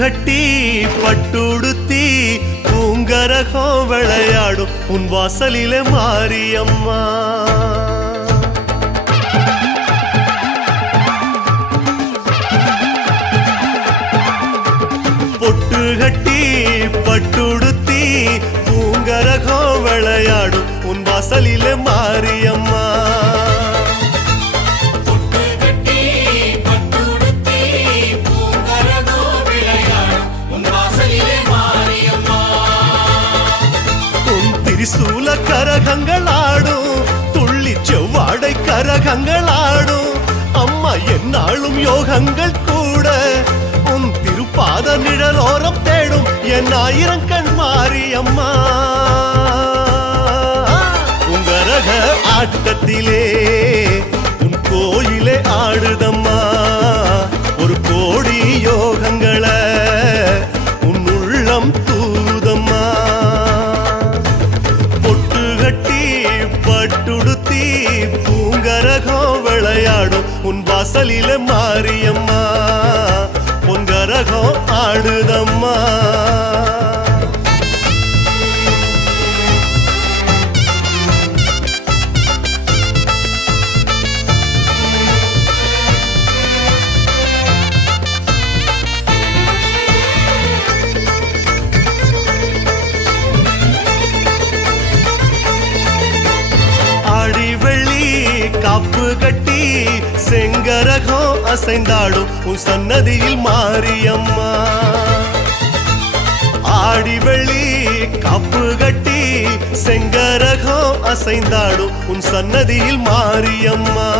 கட்டி பட்டுடுத்தி பூங்கரகம் விளையாடும் உன் வாசலிலே மாரியம்மா. பொட்டு கட்டி பட்டுடுத்தி பூங்கரகம் விளையாடும் உன் வாசலிலே மாரியம்மா. திரிசூல கரகங்களாடும் துள்ளி செவ்வாடை கரகங்களாடும் அம்மா என்னாலும் யோகங்கள் கூட உன் திருப்பாத நிழலோரம் தேடும் என் ஆயிரங்கண் மாரியம்மா. உங்கரக ஆட்டத்திலே உன் கோயிலே ஆடுதம்மா. ஒரு கோடி யோகங்களை உன் உள்ளம் தூதம்மா. பட்டுடுத்தி பூங்கரகம் விளையாடும் உன் வாசலிலே மாரியம்மா. பொங்கரகம் ஆடுதம்மா. காப்பு கட்டி செங்கரகம் அசைந்தாடும் உன் சன்னதியில் மாரியம்மா. ஆடி வெள்ளி காப்பு கட்டி செங்கரகம் அசைந்தாடும் உன் சன்னதியில் மாரியம்மா.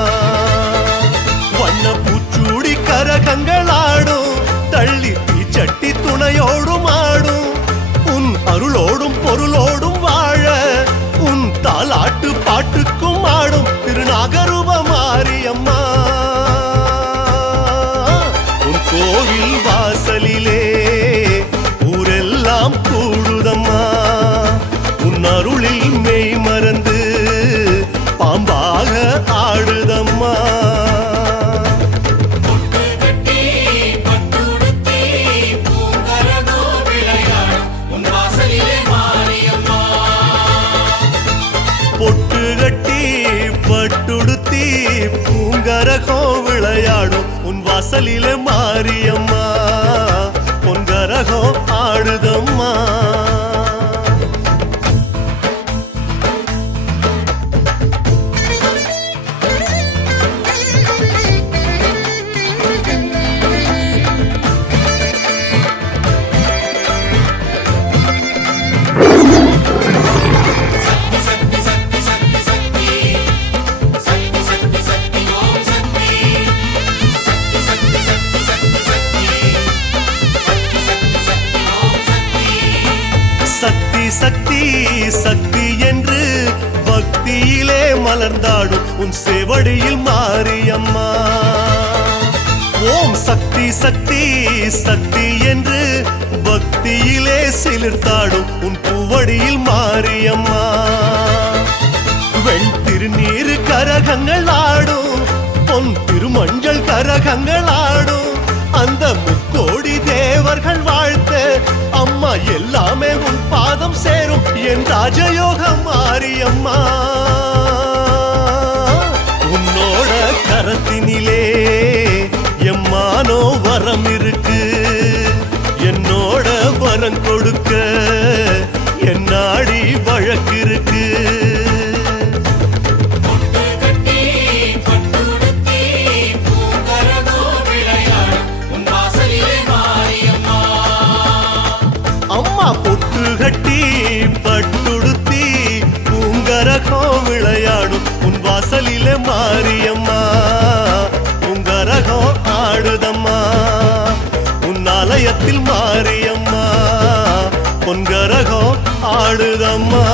வண்ண பூச்சூடி கரகங்களாடும் தள்ளி தீச்சட்டி துணையோடும் ஆடும் உன் அருளோடும் பொருளோடும் வாழ உன் தாலாட்டு பாட்டுக்கும் ஆடும் திருநாகரூப மாரியம்மா. உன் கோவில் வாசலிலே ஊரெல்லாம் கூடுதம்மா. உன் அருளில் மெய் மறந்து பாம்பாக ஆடுதம்மா. பொட்டு கட்டி பட்டுடுத்தி பூங்கரகம் விளையாடும் உன் வாசலிலே மாரியம்மா. பொங்கரகம் ஆடுதம்மா. சக்தி சக்தி சக்தி என்று பக்தியிலே மலர்ந்தாடும் உன் சேவடியில் மாரியம்மா. ஓம் சக்தி சக்தி சக்தி என்று பக்தியிலே சிலிர்த்தாடும் உன் பூவடியில் மாரியம்மா. வெண் திருநீரு கரகங்கள் ஆடும் பொன் திருமஞ்சள் கரகங்கள் ஆடும் அந்த முக்கோடி தேவர்கள் வாழ்த்த அம்மா எல்லாமே உன் பாதம் சேரும் என் ராஜயோகம் மாரியம்மா. உன்னோட கரத்தினிலே எம்மானோ வரம் இருக்கு. என்னோட வரம் கொடுக்க என் நாடி வழக்கு இருக்கு. பொட்டு கட்டி பட்டுடுத்தி பூங்கரகம் விளையாடும் உன் வாசலிலே மாரியம்மா. பூங்கரகம் ஆடுதம்மா. உன் ஆலயத்தில் மாரியம்மா. பொன்கரகம் ஆடுதம்மா.